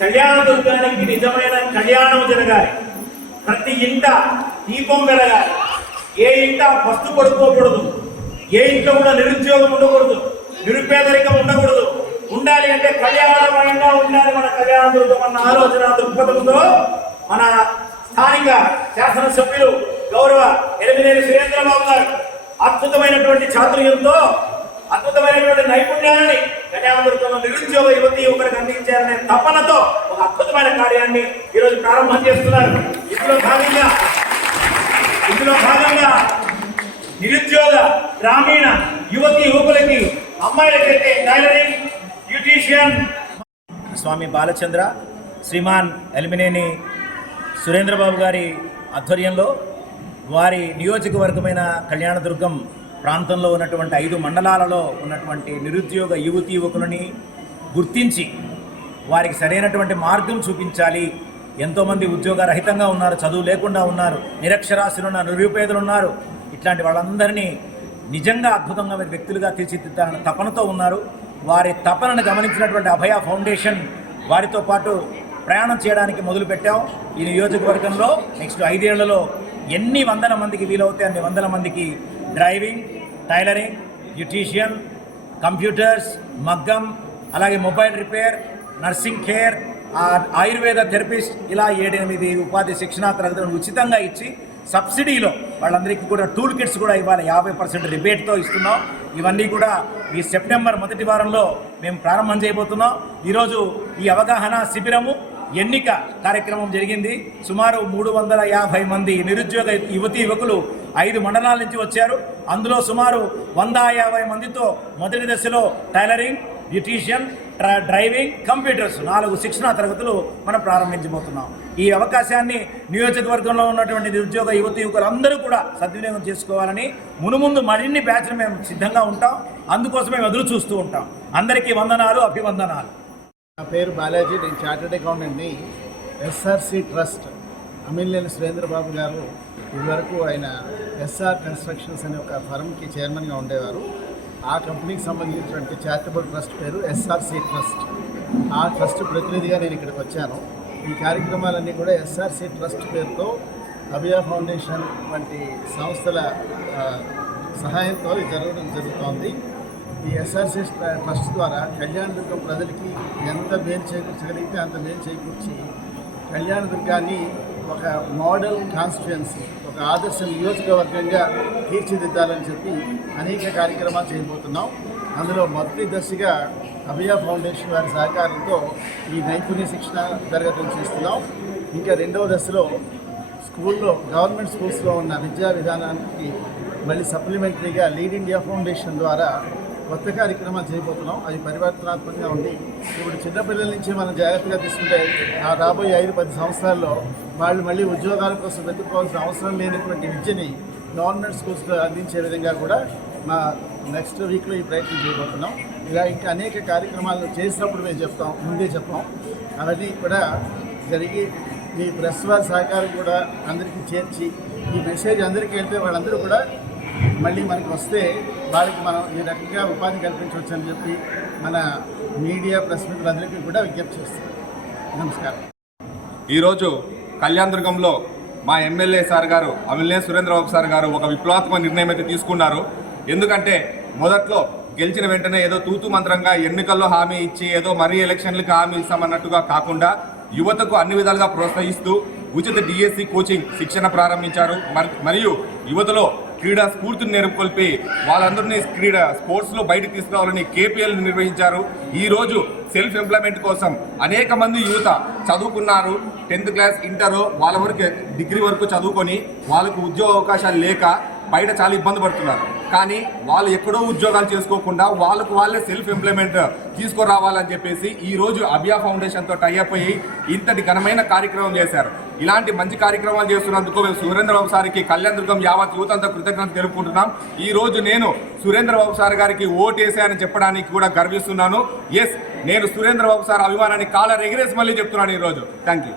కళ్యాణ దుర్గానికి నిజమైన కళ్యాణం జరగాలి. ప్రతి ఇంట దీపం వెలగాలి. ఏ ఇంట వస్తు పడుకోకూడదు. ఏ ఇంట్లో కూడా నిరుద్యోగం ఉండకూడదు, నిరుపేదరికం ఉండకూడదు. ఉండాలి అంటే కళ్యాణమయంగా ఉండాలి మన కళ్యాణ దుర్గం అన్న ఆలోచన దృక్పథంతో మన స్థానిక శాసనసభ్యులు గౌరవ ఎలిమినేని సురేంద్రబాబు గారు అద్భుతమైనటువంటి చాతుర్యంతో అద్భుతమైనటువంటి నైపుణ్యాన్ని కళ్యాణ దుర్గంలో నిరుద్యోగ యువతి యువకులకు అందించాలనే తపనతో ఒక అద్భుతమైన కార్యాన్ని ఈరోజు ప్రారంభం చేస్తున్నారు. ఇందులో భాగంగా నిరుద్యోగ గ్రామీణ యువతి యువకులకి అమ్మాయిలకైతే టైలరింగ్, బ్యూటీషియన్ స్వామి బాలచంద్ర, శ్రీమాన్ ఎలిమినేని సురేంద్రబాబు గారి ఆధ్వర్యంలో వారి నియోజకవర్గమైన కళ్యాణదుర్గం ప్రాంతంలో ఉన్నటువంటి 5 మండలాలలో ఉన్నటువంటి నిరుద్యోగ యువతి యువకులని గుర్తించి వారికి సరైనటువంటి మార్గం చూపించాలి. ఎంతోమంది ఉద్యోగ రహితంగా ఉన్నారు, చదువు లేకుండా ఉన్నారు, నిరక్షరాస్యులు ఉన్నారు, నిరుపేదలు ఉన్నారు. ఇట్లాంటి వాళ్ళందరినీ నిజంగా అద్భుతంగా వ్యక్తులుగా తీర్చిదిద్దాలన్న తపనతో ఉన్నారు. వారి తపనను గమనించినటువంటి అభయ ఫౌండేషన్ వారితో పాటు ప్రయాణం చేయడానికి మొదలుపెట్టాం. ఈ నియోజకవర్గంలో నెక్స్ట్ 5 ఏళ్లలో ఎన్ని వందల మందికి వీలవుతే అన్ని వందల మందికి డ్రైవింగ్, టైలరింగ్, బ్యూటీషియన్, కంప్యూటర్స్, మగ్గం, అలాగే mobile repair, nursing care, Ayurveda therapist, ఇలా 7-8 ఉపాధి శిక్షణా తరగతులను ఉచితంగా ఇచ్చి సబ్సిడీలో వాళ్ళందరికీ కూడా టూల్ కిట్స్ కూడా ఇవ్వాలి. 50% రిబేట్తో ఇస్తున్నాం. ఇవన్నీ కూడా ఈ సెప్టెంబర్ మొదటి వారంలో మేము ప్రారంభం చేయబోతున్నాం. ఈరోజు ఈ అవగాహన శిబిరము ఎన్నిక కార్యక్రమం జరిగింది. సుమారు 350 మంది నిరుద్యోగ యువతీ యువకులు 5 మండలాల నుంచి వచ్చారు. అందులో సుమారు 150 మందితో మొదటి దశలో టైలరింగ్, బ్యూటీషియన్, డ్రైవింగ్, కంప్యూటర్స్ 4 శిక్షణా తరగతులు మనం ప్రారంభించబోతున్నాం. ఈ అవకాశాన్ని నియోజకవర్గంలో ఉన్నటువంటి నిరుద్యోగ యువతి యువకులందరూ కూడా సద్వినియోగం చేసుకోవాలని మునుముందు మరిన్ని బ్యాచ్లు మేము సిద్ధంగా ఉంటాం. అందుకోసం మేము ఎదురు చూస్తూ ఉంటాం. అందరికీ వందనాలు, అభివందనాలు. నా పేరు బాలాజీ, నేను చార్టెడ్ అకౌంటెంట్ని. ఎస్ఆర్సి ట్రస్ట్ అమిలినేని సురేంద్రబాబు గారు ఇదివరకు ఆయన ఎస్ఆర్ కన్స్ట్రక్షన్స్ అనే ఒక ఫర్మ్కి చైర్మన్గా ఉండేవారు. ఆ కంపెనీకి సంబంధించినటువంటి చారిటబుల్ ట్రస్ట్ పేరు ఎస్ఆర్సి ట్రస్ట్. ఆ ట్రస్ట్ ప్రతినిధిగా నేను ఇక్కడికి వచ్చాను. ఈ కార్యక్రమాలన్నీ కూడా ఎస్ఆర్సి ట్రస్ట్ పేరుతో అభయ ఫౌండేషన్ వంటి సంస్థల సహాయంతో జరగడం జరుగుతోంది. ఈ ఎస్ఆర్సి ట్రస్ట్ ద్వారా కళ్యాణదుర్గం ప్రజలకి ఎంత మేలు చేకూర్చగలిగితే అంత మేలు చేకూర్చి కళ్యాణదుర్గాన్ని ఒక మోడల్ కాన్స్టిట్యుయెన్సీ, ఒక ఆదర్శ నియోజకవర్గంగా తీర్చిదిద్దాలని చెప్పి అనేక కార్యక్రమాలు చేయబోతున్నాం. అందులో మొదటి దశగా అభయ ఫౌండేషన్ వారి సహకారంతో ఈ నైపుణ్య శిక్షణ తరగతులు చేస్తున్నాం. ఇంకా 2వ దశలో స్కూల్లో, గవర్నమెంట్ స్కూల్స్లో ఉన్న విద్యా విధానానికి మళ్ళీ సప్లిమెంటరీగా లీడ్ ఇండియా ఫౌండేషన్ ద్వారా కొత్త కార్యక్రమాలు చేయబోతున్నాం. అవి పరివర్తనాత్మకంగా ఉండి ఇప్పుడు చిన్నపిల్లల నుంచి మనం జాగ్రత్తగా తీసుకుంటే ఆ రాబోయే 5-10 సంవత్సరాల్లో వాళ్ళు మళ్ళీ ఉద్యోగాల కోసం వెతుక్కోవాల్సిన అవసరం లేనటువంటి విద్యని గవర్నమెంట్ స్కూల్స్లో అందించే విధంగా కూడా మా నెక్స్ట్ వీక్లో ఈ ప్రయత్నం చేయబోతున్నాం. ఇలా ఇంకా అనేక కార్యక్రమాలు చేసినప్పుడు మేము ముందే చెప్తాం. అవన్నీ కూడా జరిగి మీ ప్రెస్ వారి సహకారం కూడా అందరికీ చేర్చి ఈ మెసేజ్ అందరికీ వెళ్తే వాళ్ళందరూ కూడా మళ్ళీ మనకి వస్తే వాళ్ళకి మనం ఈ రకంగా ఉపాధి కల్పించవచ్చు అని చెప్పి మన మీడియా ప్రెస్ మిత్రులందరికీ కూడా విజ్ఞప్తి చేస్తాం. నమస్కారం. ఈరోజు కళ్యాణదుర్గంలో మా ఎమ్మెల్యే సార్ గారు అమిలినేని సురేంద్రబాబు సార్ గారు ఒక విప్లవాత్మక నిర్ణయం అయితే తీసుకున్నారు. ఎందుకంటే మొదట్లో గెలిచిన వెంటనే ఏదో తూతు మంత్రంగా ఎన్నికల్లో హామీ ఇచ్చి ఏదో మరీ ఎలక్షన్లకు హామీ ఇస్తామన్నట్టుగా కాకుండా యువతకు అన్ని విధాలుగా ప్రోత్సహిస్తూ ఉచిత డిఎస్సి కోచింగ్ శిక్షణ ప్రారంభించారు. మరియు యువతలో క్రీడా స్ఫూర్తిని నెలకొల్పి వాళ్ళందరినీ స్పోర్ట్స్లో బయటకు తీసుకురావాలని కేపీఎల్ నిర్వహించారు. ఈరోజు సెల్ఫ్ ఎంప్లాయ్మెంట్ కోసం అనేక మంది యువత చదువుకున్నారు. 10th క్లాస్, ఇంటర్, వాళ్ళ వరకు డిగ్రీ వరకు చదువుకొని వాళ్ళకు ఉద్యోగ అవకాశాలు లేక బయట చాలా ఇబ్బంది పడుతున్నారు. కానీ వాళ్ళు ఎక్కడో ఉద్యోగాలు చేసుకోకుండా వాళ్ళే సెల్ఫ్ ఎంప్లాయ్మెంట్ తీసుకురావాలని చెప్పేసి ఈరోజు అభయ ఫౌండేషన్తో టైఅప్ అయ్యి ఇంతటి ఘనమైన కార్యక్రమం చేశారు. ఇలాంటి మంచి కార్యక్రమాలు చేస్తున్నందుకు మేము సురేంద్రబాబు సార్కి కళ్యాణదుర్గం యావత్ యువత అంతా కృతజ్ఞత తెలుపుకుంటున్నాం. ఈరోజు నేను సురేంద్రబాబు సార్ గారికి ఓటేసానని చెప్పడానికి కూడా గర్విస్తున్నాను. ఎస్, నేను సురేంద్రబాబు సార్ అభిమానాన్ని కాలర్ ఎగిరేసి మళ్ళీ చెప్తున్నాను ఈరోజు. Thank you.